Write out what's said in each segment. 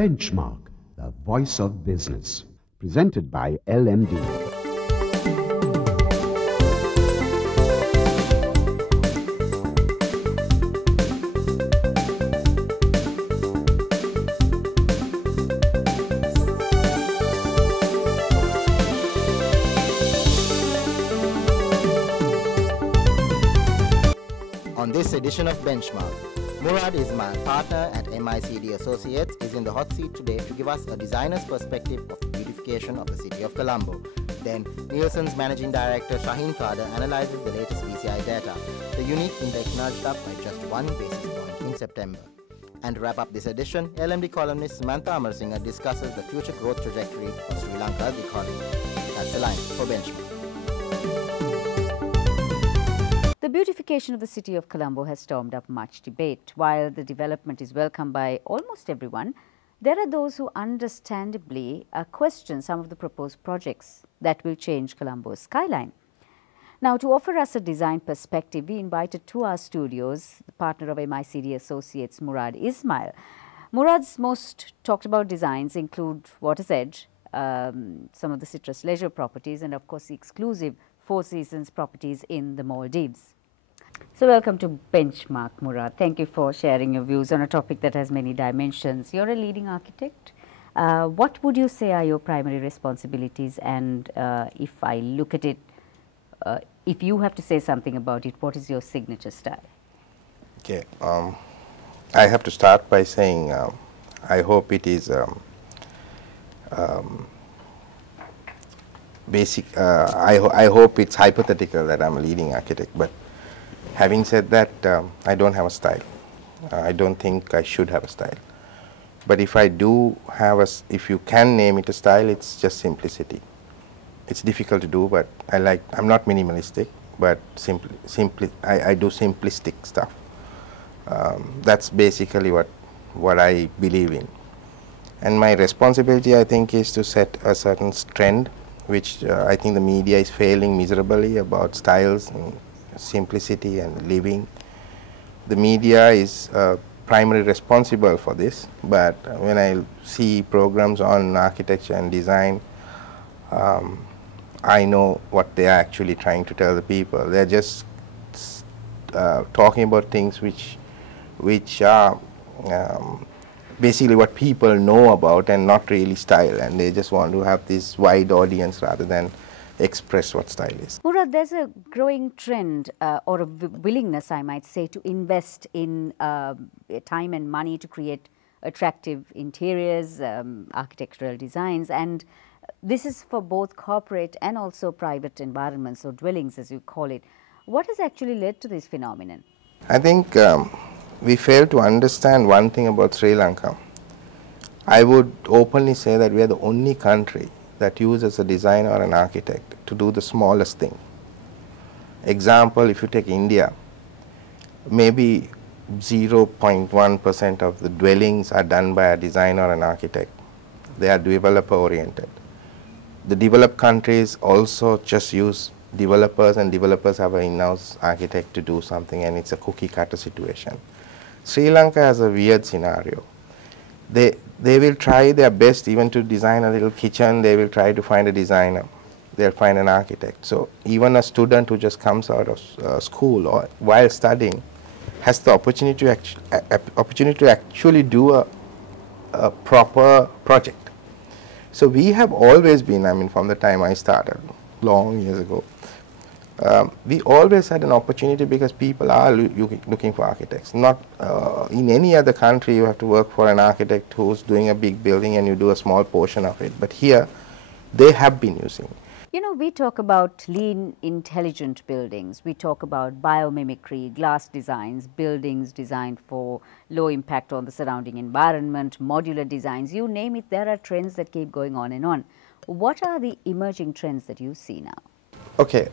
Benchmark, the voice of business. Presented by LMD. On this edition of Benchmark, Murad Ismail, partner at MICD Associates, is in the hot seat today to give us a designer's perspective of the beautification of the city of Colombo. Then, Nielsen's managing director Shaheen Kader analyzes the latest BCI data. The unique index nudged up by just 1 basis point in September. And to wrap up this edition, LMD columnist Samantha Amarasinghe discusses the future growth trajectory of Sri Lanka's economy. That's the line for Benchmark. The beautification of the city of Colombo has stormed up much debate. While the development is welcomed by almost everyone, there are those who understandably question some of the proposed projects that will change Colombo's skyline. Now, to offer us a design perspective, we invited to our studios the partner of MICD Associates, Murad Ismail. Murad's most talked about designs include Water's Edge, some of the citrus leisure properties, and of course the exclusive Four Seasons properties in the Maldives. So welcome to Benchmark, Murad. Thank you for sharing your views on a topic that has many dimensions. You're a leading architect. What would you say are your primary responsibilities? And if I look at it, if you have to say something about it, what is your signature style? Okay, I have to start by saying I hope it is basic. I hope it's hypothetical that I'm a leading architect, but having said that, I don't have a style. I don't think I should have a style. But if I do have if you can name it a style, it's just simplicity. It's difficult to do, but I'm not minimalistic, but I do simplistic stuff. That's basically what I believe in. And my responsibility, I think, is to set a certain trend, which I think the media is failing miserably about styles and simplicity and living. The media is primarily responsible for this, but when I see programs on architecture and design, I know what they are actually trying to tell the people. They're just talking about things which are basically what people know about and not really style, and they just want to have this wide audience rather than express what style is. Murad, there's a growing trend or a willingness, I might say, to invest in time and money to create attractive interiors, architectural designs, and this is for both corporate and also private environments or dwellings, as you call it. What has actually led to this phenomenon? I think we fail to understand one thing about Sri Lanka. I would openly say that we are the only country that uses a designer or an architect to do the smallest thing. Example, if you take India, maybe 0.1% of the dwellings are done by a designer or an architect. They are developer oriented. The developed countries also just use developers, and developers have an in-house architect to do something, and it's a cookie cutter situation. Sri Lanka has a weird scenario. They will try their best even to design a little kitchen. They will try to find a designer. They'll find an architect. So even a student who just comes out of school or while studying has the opportunity to actually do a proper project. So we have always been, I mean, from the time I started long years ago, we always had an opportunity because people are looking for architects. Not in any other country you have to work for an architect who's doing a big building and you do a small portion of it. But here they have been using. You know, we talk about lean, intelligent buildings. We talk about biomimicry, glass designs, buildings designed for low impact on the surrounding environment, modular designs, you name it, there are trends that keep going on and on. What are the emerging trends that you see now? Okay,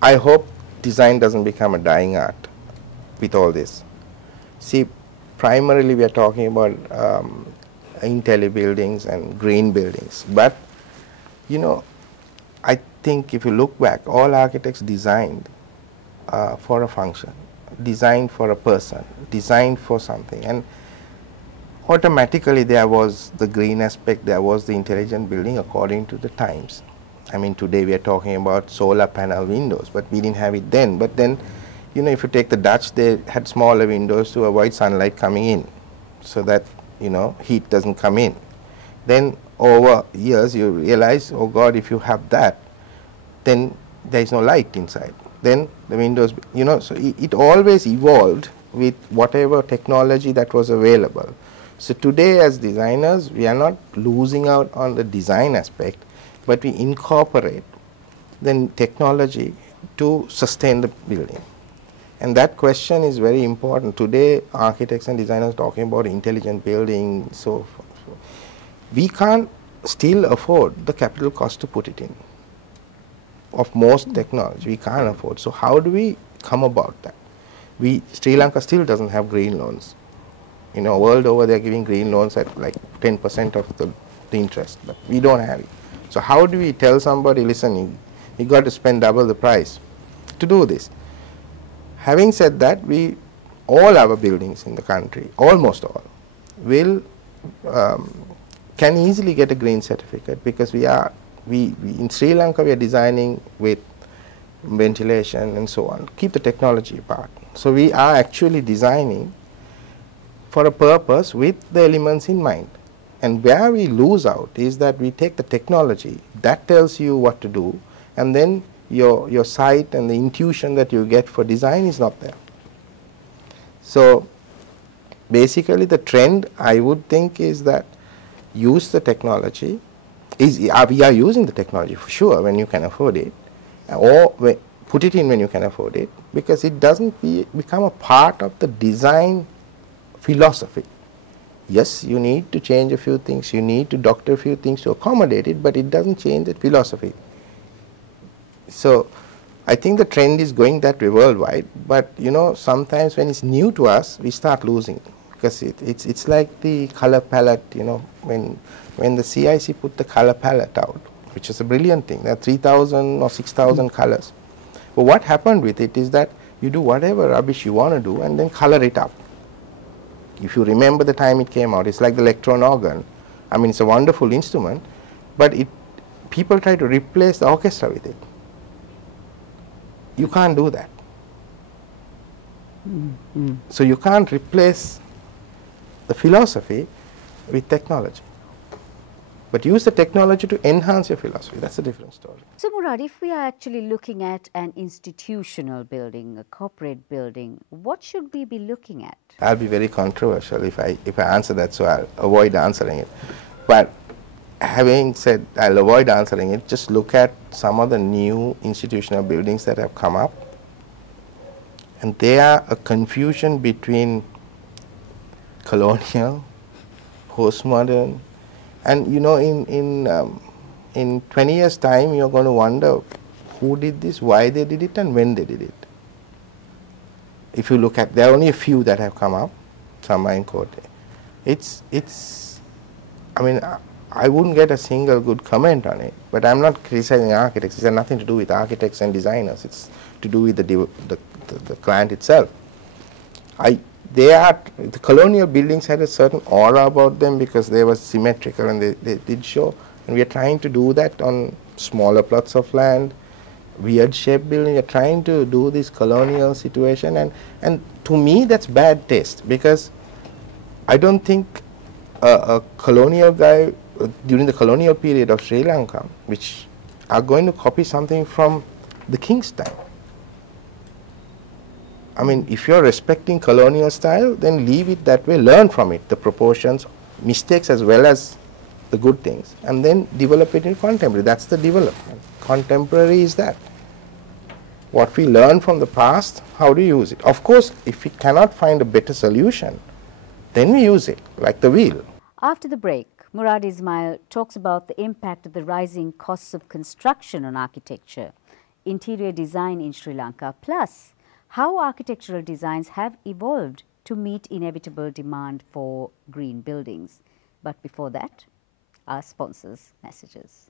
I hope design doesn't become a dying art with all this. See, primarily we are talking about intelli buildings and green buildings, but you know, I think if you look back, all architects designed for a function, designed for a person, designed for something, and automatically there was the green aspect, there was the intelligent building according to the times. I mean, today we are talking about solar panel windows, but we didn't have it then. But then, you know, if you take the Dutch, they had smaller windows to avoid sunlight coming in, so that, you know, heat doesn't come in. Then over years you realize, oh God, if you have that, then there is no light inside. Then the windows, you know, so it always evolved with whatever technology that was available. So today as designers, we are not losing out on the design aspect, but we incorporate the technology to sustain the building. And that question is very important. Today, architects and designers are talking about intelligent building, so forth. We can't still afford the capital cost to put it in. Of most technology, we can't afford. So how do we come about that? Sri Lanka still doesn't have green loans. You know, world over they're giving green loans at like 10% of the interest, but we don't have it. So how do we tell somebody, listen, you got to spend double the price to do this? Having said that, all our buildings in the country, almost all, can easily get a green certificate, because we in Sri Lanka we are designing with ventilation and so on. Keep the technology apart. So we are actually designing for a purpose with the elements in mind. And where we lose out is that we take the technology that tells you what to do, and then your sight and the intuition that you get for design is not there. So basically the trend, I would think, is that use the technology. We are using the technology for sure when you can afford it, or put it in when you can afford it, because it doesn't become a part of the design philosophy. Yes, you need to change a few things, you need to doctor a few things to accommodate it, but it doesn't change the philosophy. So I think the trend is going that way worldwide, but you know, sometimes when it's new to us, we start losing, because it's like the color palette, you know, when the CIC put the color palette out, which is a brilliant thing. There are 3,000 or 6,000 colors. But what happened with it is that you do whatever rubbish you want to do and then color it up. If you remember the time it came out, it's like the electron organ. I mean, it's a wonderful instrument, but people try to replace the orchestra with it. You can't do that. So you can't replace the philosophy with technology. But use the technology to enhance your philosophy. That's a different story. So Murad, if we are actually looking at an institutional building, a corporate building, what should we be looking at? I'll be very controversial if I answer that, so I'll avoid answering it. But having said I'll avoid answering it, just look at some of the new institutional buildings that have come up. And they are a confusion between colonial, postmodern, and you know, in 20 years' time, you're going to wonder who did this, why they did it, and when they did it. If you look at, there are only a few that have come up, some are in court. I mean, I wouldn't get a single good comment on it, but I'm not criticizing architects. It has nothing to do with architects and designers. It's to do with the client itself. The colonial buildings had a certain aura about them because they were symmetrical and they did show. And we are trying to do that on smaller plots of land, weird shaped building. We are trying to do this colonial situation, and to me that's bad taste, because I don't think a colonial guy during the colonial period of Sri Lanka, which are going to copy something from the king's time. I mean, if you're respecting colonial style, then leave it that way, learn from it, the proportions, mistakes as well as the good things, and then develop it in contemporary. That's the development. Contemporary is that. What we learn from the past, how do you use it? Of course, if we cannot find a better solution, then we use it, like the wheel. After the break, Murad Ismail talks about the impact of the rising costs of construction on architecture, interior design in Sri Lanka, plus how architectural designs have evolved to meet inevitable demand for green buildings. But before that, our sponsors' messages.